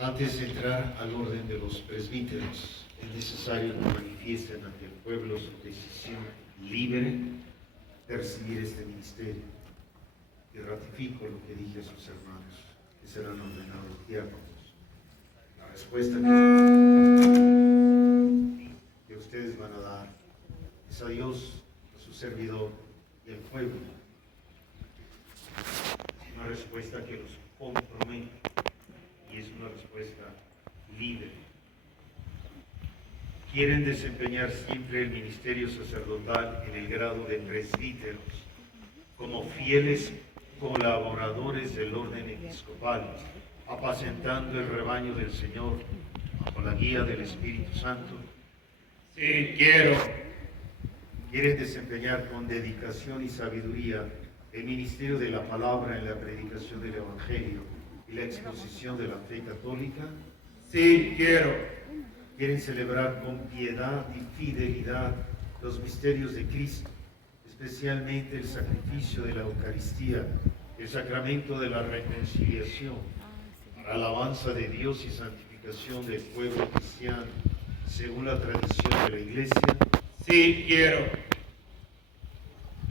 Antes de entrar al orden de los presbíteros, es necesario que manifiesten ante el pueblo su decisión libre de recibir este ministerio. Y ratifico lo que dije a sus hermanos, que serán ordenados diáconos. La respuesta que ustedes van a dar es a Dios, a su servidor y al pueblo. Una respuesta que los compromete y es una respuesta libre. Quieren desempeñar siempre el ministerio sacerdotal en el grado de presbíteros, como fieles colaboradores del orden episcopal, apacentando el rebaño del Señor bajo la guía del Espíritu Santo. Sí, quiero. Quieren desempeñar con dedicación y sabiduría el ministerio de la palabra en la predicación del Evangelio y la exposición de la fe católica. Sí, quiero. Quieren celebrar con piedad y fidelidad los misterios de Cristo, especialmente el sacrificio de la Eucaristía, el sacramento de la reconciliación, para alabanza de Dios y santificación del pueblo cristiano, según la tradición de la Iglesia. Sí, quiero.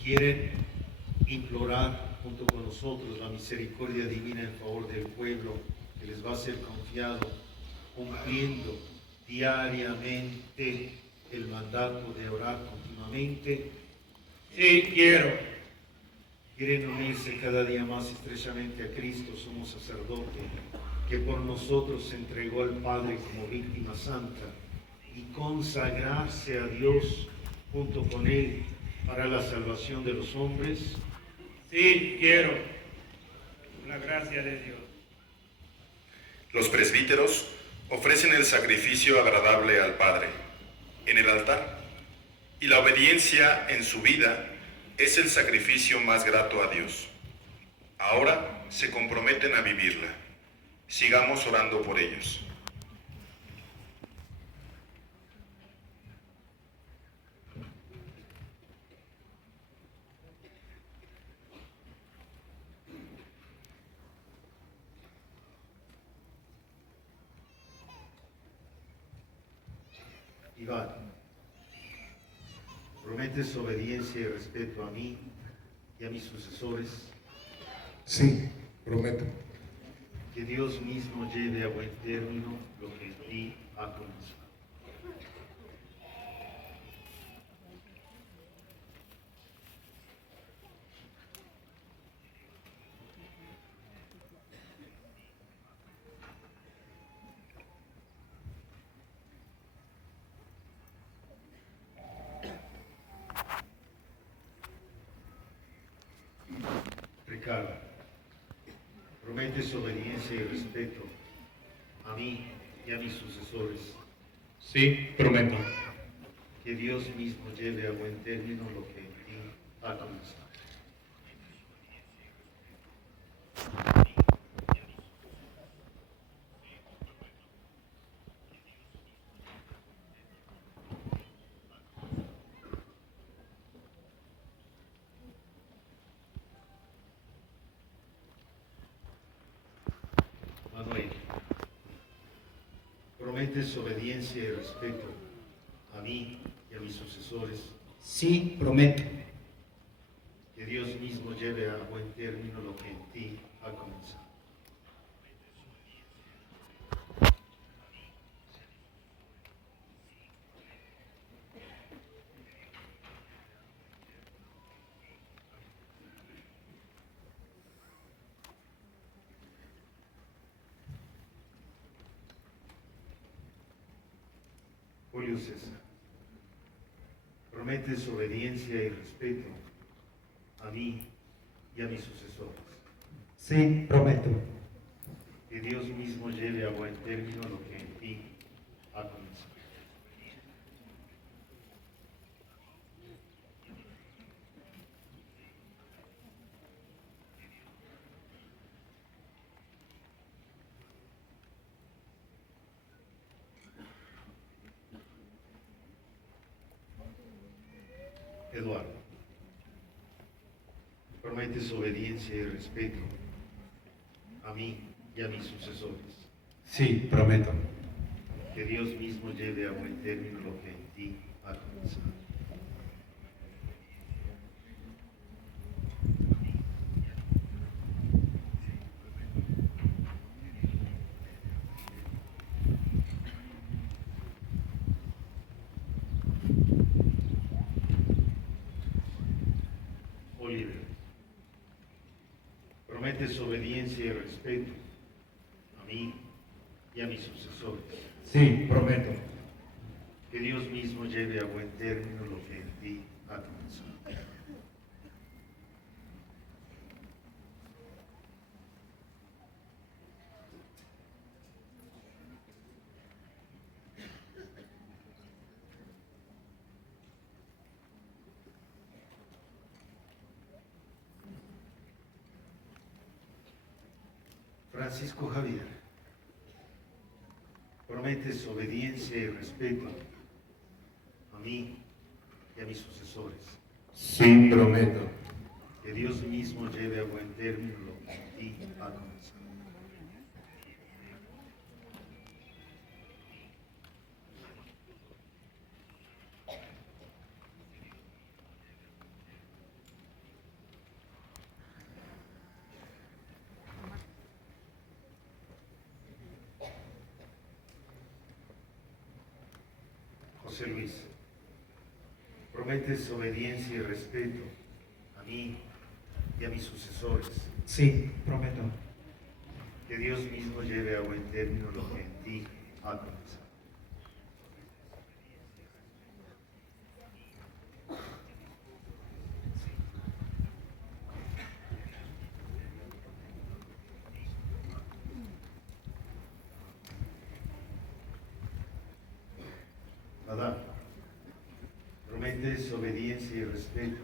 Quieren implorar junto con nosotros la misericordia divina en favor del pueblo que les va a ser confiado, cumpliendo diariamente el mandato de orar continuamente. Sí, quiero. Quieren unirse cada día más estrechamente a Cristo, sumo sacerdote, que por nosotros se entregó al Padre como víctima santa, y consagrarse a Dios junto con Él para la salvación de los hombres. Sí, quiero. La gracia de Dios. Los presbíteros ofrecen el sacrificio agradable al Padre en el altar, y la obediencia en su vida es el sacrificio más grato a Dios. Ahora se comprometen a vivirla. Sigamos orando por ellos. Iván, ¿prometes obediencia y respeto a mí y a mis sucesores? Sí, prometo. Que Dios mismo lleve a buen término lo que en ti ha comenzado. Ricardo, ¿prometes obediencia y respeto a mí y a mis sucesores? Sí, prometo. Que Dios mismo lleve a buen término lo que en ti ha comenzado. Manuel, ¿prometes obediencia y respeto a mí y a mis sucesores? Sí, prometo. Que Dios mismo lleve a buen término lo que en ti ha comenzado. Julio César, ¿prometes obediencia y respeto a mí y a mis sucesores? Sí, prometo. Que Dios mismo lleve a buen término lo que en ti ha comenzado. Eduardo, ¿prometes obediencia y respeto a mí y a mis sucesores? Sí, prometo. Que Dios mismo lleve a buen término lo que en ti ha comenzado. Oliver, prometes obediencia y respeto a mí y a mis sucesores. Sí, prometo. Que Dios mismo lleve a buen término lo que en ti ha comenzado. Francisco Javier, prometes obediencia y respeto a mí y a mis sucesores. Sí, prometo. Que Dios mismo lleve a buen término lo que en ti ha comenzado. José Luis, prometes obediencia y respeto a mí y a mis sucesores. Sí, prometo. Que Dios mismo lleve a buen término lo que en ti ha comenzado. Adán, prometes obediencia y respeto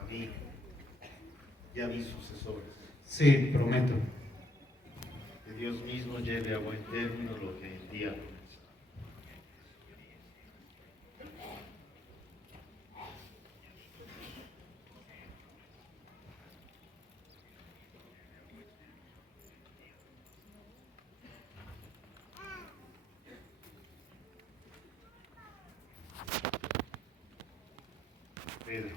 a mí y a mis sucesores. Sí, prometo. Que Dios mismo lleve a buen término lo que en ti ha comenzado. Pedro,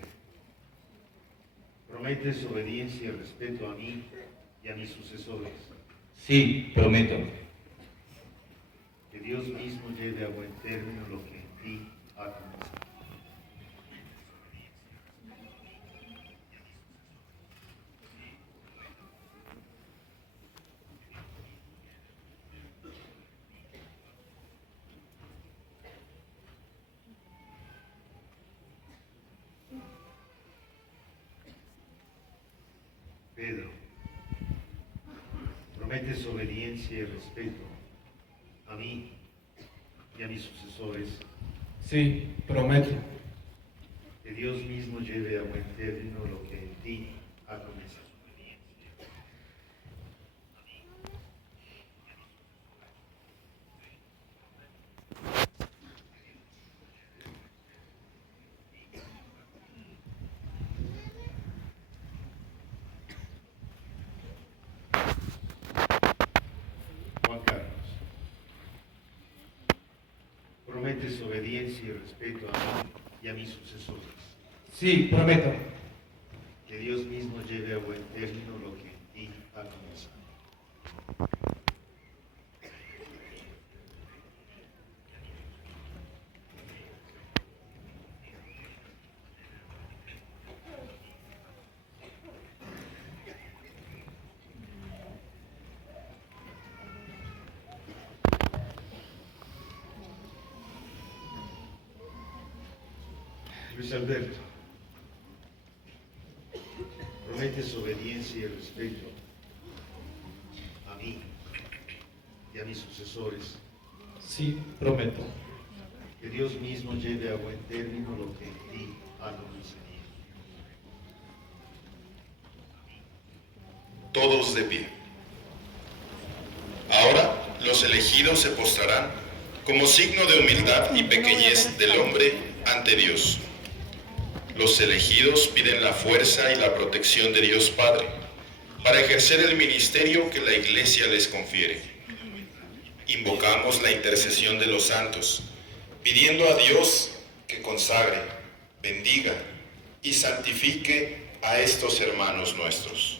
prometes obediencia y respeto a mí y a mis sucesores. Sí, prometo. Que Dios mismo lleve a buen término lo que en ti ha comenzado. Pedro, prometes obediencia y respeto a mí y a mis sucesores. Sí, prometo. Que Dios mismo lleve a buen término lo que en ti ha comenzado. Juan Carlos, prometes obediencia y respeto a mí y a mis sucesores. Sí, prometo. Que Dios mismo lleve a buen término lo que en ti ha comenzado. Luis Alberto, prometes obediencia y respeto a mí y a mis sucesores. Sí, prometo. Que Dios mismo lleve a buen término lo que en ti ha comenzado. Todos de pie. Ahora los elegidos se postrarán como signo de humildad y pequeñez del hombre ante Dios. Los elegidos piden la fuerza y la protección de Dios Padre para ejercer el ministerio que la Iglesia les confiere. invocamos la intercesión de los santos, pidiendo a Dios que consagre, bendiga y santifique a estos hermanos nuestros.